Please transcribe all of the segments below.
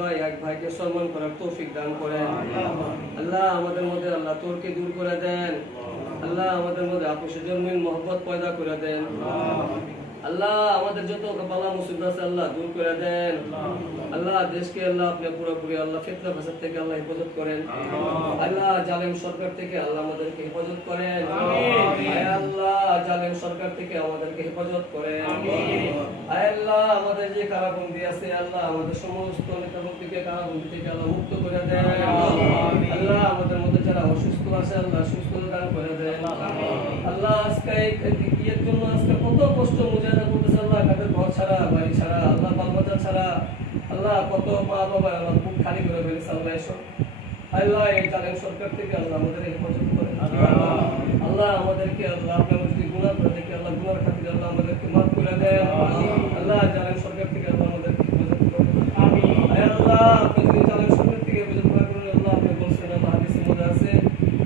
ভাই, এক ভাইকে সম্মান করার তৌফিক দান করেন। আল্লাহ আমাদের মধ্যে, আল্লাহ তোরকে দূর করে দেন। আল্লাহ আমাদের মধ্যে জন্মিন মোহব্বত পয়দা করে দেন। আল্লাহ আমাদের যত বালা মুসিবত আছে আল্লাহ দূর করে দেন আল্লাহ দেশকে আল্লাহ আপনি পুরোপুরি আল্লাহ ফিতনা ফাসাদ থেকে আল্লাহ হেফাজত করেন আল্লাহ জালেম সরকার থেকে আল্লাহ আমাদেরকে হেফাজত করেন আল্লাহ জালেম সরকার থেকে আমাদেরকে হেফাজত করেন আল্লাহ আমাদের যে কারাবন্দি আছে আল্লাহ আমাদের সমস্ত নেতাবন্দিকে কারাবন্দি থেকে আল্লাহ মুক্ত করে দেন আল্লাহ আমাদের মধ্যে যারা অসুস্থ আছে আল্লাহ সুস্থতা দান করে দেন আল্লাহ আজকে ইয়ের জন্য আজকে কত কষ্ট মুজাহিদা আল্লাহ কত মা বাবা আল্লাহ খুব খালি করে ফেলেছে আল্লাহ এসব আল্লাহ এই জালেম সরকার থেকে আল্লাহ আমাদের হেফাজত করে। আল্লাহ আমাদেরকে আল্লাহ আপনার যদি গুনাহ করে থাকি আল্লাহ গুনার খাতিরে আল্লাহ আমাদেরকে মাফ করে দেন আল্লাহ জালেম সরকার থেকে আল্লাহ আমাদেরকে হেফাজত করে আল্লাহ আপনি যদি জালেম সরকার থেকে হেফাজত না আল্লাহ আপনি বলছেন আল্লাহ হাদিসের মধ্যে আছে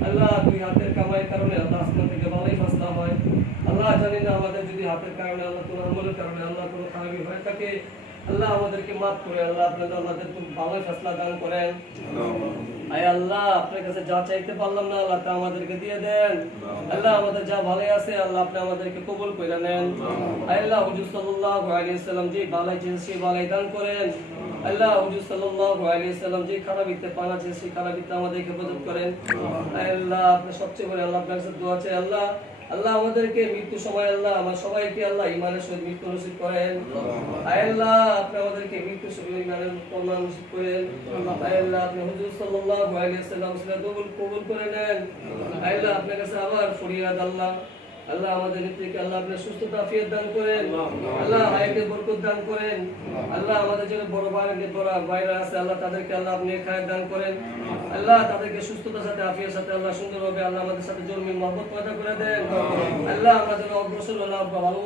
আল্লাহ দুই হাতের কামাইয়ের কারণে আল্লাহ আসমান থেকে ভালোই ফাসলা হয়। আল্লাহ জানি না আমাদের যদি হাতের কারণে আল্লাহ কোনো আমলের কারণে আল্লাহ কোনো খারাপি হয়ে থাকে আল্লাহ আমাদেরকে মাফ করে আল্লাহ আপনাদের আমাদের খুব ভালোই ফাসলা দান করেন। আয় আল্লাহ আপনার কাছে যা চাইতে পারলাম না আল্লাহ তা আমাদেরকে দিয়ে দেন। আল্লাহ। আমাদের যা ভালো আছে আল্লাহ আপনি আমাদেরকে কবুল করে নেন। আল্লাহ। হুজুর সাল্লাল্লাহু আলাইহি সাল্লাম যে ভালো চেয়েছেন সেই ভালোই দান করেন। আল্লাহ। হুজুর সাল্লাল্লাহু আলাইহি সাল্লাম যে খারাপিতে পানা আছে সেই খারাপিতে আমাদেরকে হেফাজত করেন। আল্লাহ। আপনি সবচেয়ে বড় আল্লাহ আপনার কাছে দোয়া চাই আল্লাহ। আল্লাহ আমাদেরকে মৃত্যু সময় আল্লাহ আমার সবাইকে আল্লাহ ইমানের সহিত মৃত্যু নসিব করেন। আয় আল্লাহ আপনি আমাদেরকে মৃত্যু সময় ইমানের কল্যাণ নসিব করেন। আয় আল্লাহ আপনি হুজুর সাল্লাল্লাহু আলাইহি ওয়াসাল্লাম সাল্লাম কবুল কবুল করে নেন। আয় আল্লাহ আপনার কাছে আবার ফরিয়াদ আল্লাহ। আল্লাহ আমাদের নেত্রীকে আল্লাহ আপনার সুস্থতা আফিয়ত দান করেন। আল্লাহ হায়াতে বরকত দান করেন। আল্লাহ। আমাদের জন্য বড় বাইরে বড় ভাইরা আছে আল্লাহ তাদেরকে আল্লাহ আপনি খায়ের দান করেন। আল্লাহ। তাদেরকে সুস্থতার সাথে আফিয়ার সাথে আল্লাহ সুন্দরভাবে আল্লাহ আমাদের সাথে জন্মের মহব্বত পয়দা করে দেন। আল্লাহ। আমাদের যেন অগ্রসর আল্লাহ ভালো